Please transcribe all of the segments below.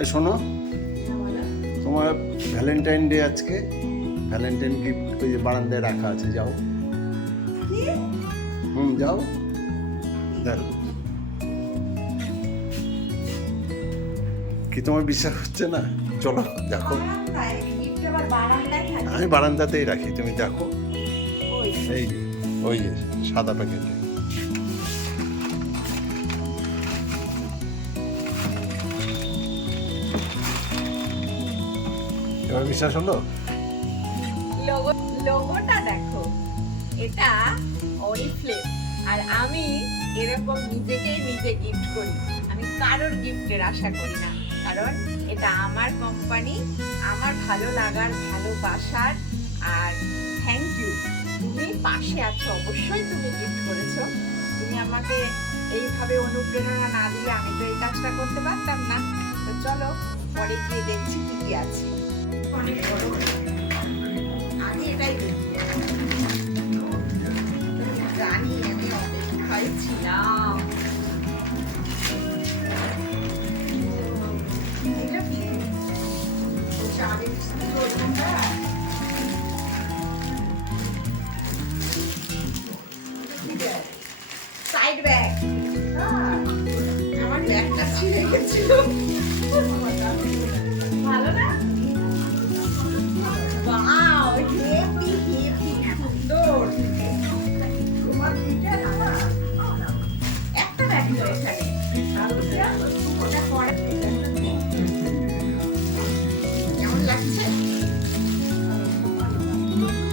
এই শোনো, তোমার ভ্যালেন্টাইন ডে আজকে, ভ্যালেন্টাইন গিফট ওই যে বারান্দায় রাখা আছে, যাও। যাও দেখো। কি তোমার বিশ্বাস হচ্ছে না? চলো দেখো। আমি বারান্দাতেই রাখি, তুমি দেখো। এই যে ওই যে সাদা প্যাকেটে। এবার বিশ্বাস হলো? লোগোটা দেখো, এটা অরিফ্লেম। আর আমি এরকম নিজেকেই নিজে গিফট করি, আমি কারোর গিফটের আশা করি না, কারণ এটা আমার কোম্পানি, আমার ভালো লাগার, ভালোবাসার। আর থ্যাংক ইউ, তুমি পাশে আছো, অবশ্যই তুমি গিফট করেছো। তুমি আমাকে এইভাবে অনুপ্রেরণা না দিলে আমি তো এই কাজটা করতে পারতাম না। তো চলো পরে গিয়ে দেখছি কি কি আছে। অনেক বড়, আমি এটাই দেখি, জানি আমি অপেক্ষায় ছিলাম। এটা কি? চালের ওরকমটা সাইড ব্যাগ। আমার ব্যাগটা ছিঁড়ে গেছিল, ভালো না? ওয়াও, হেভি হেভি সুন্দর। তোমার দুইটা না, একটা ব্যাগ তো এখানে, আর ওটা পরে। কেমন লাগছে?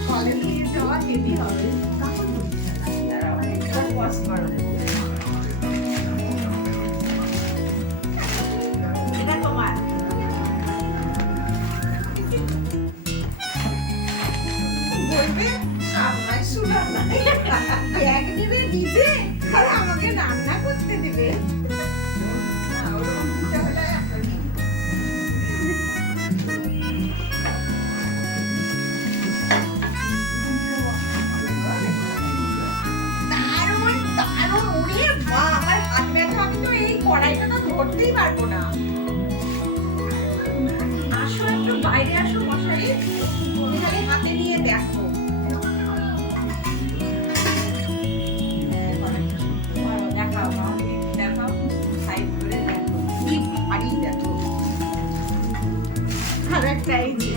কলেজ নিয়ে যাওয়া হেভি হবে। ওয়াশ করো। এটা তোমার। বলবে আমার সুগার নাই, ব্যাগ নেবে নিজে আর আমাকে রান্না করতে দেবে। দারুণ দারুণ, ওরে মা, আমার হাত ব্যথা, আমি তো এই কড়াইটা তো ধরতেই পারবো না। আসো একটু বাইরে আসো মশাই, তুমি খালি হাতে নিয়ে দেখো। দেখাও দেখাও, সাইড করে দেখো, কি ভারী দেখো। আর একটা এই যে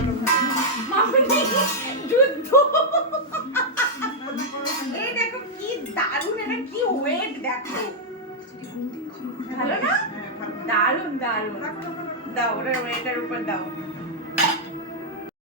মামনি যুদ্ধ, এই দেখো কি দারুণ, এটা কি ওয়েট দেখো, ভালো না? দারুণ দারুণ, দাও ওটা ওয়েটার উপর দাও।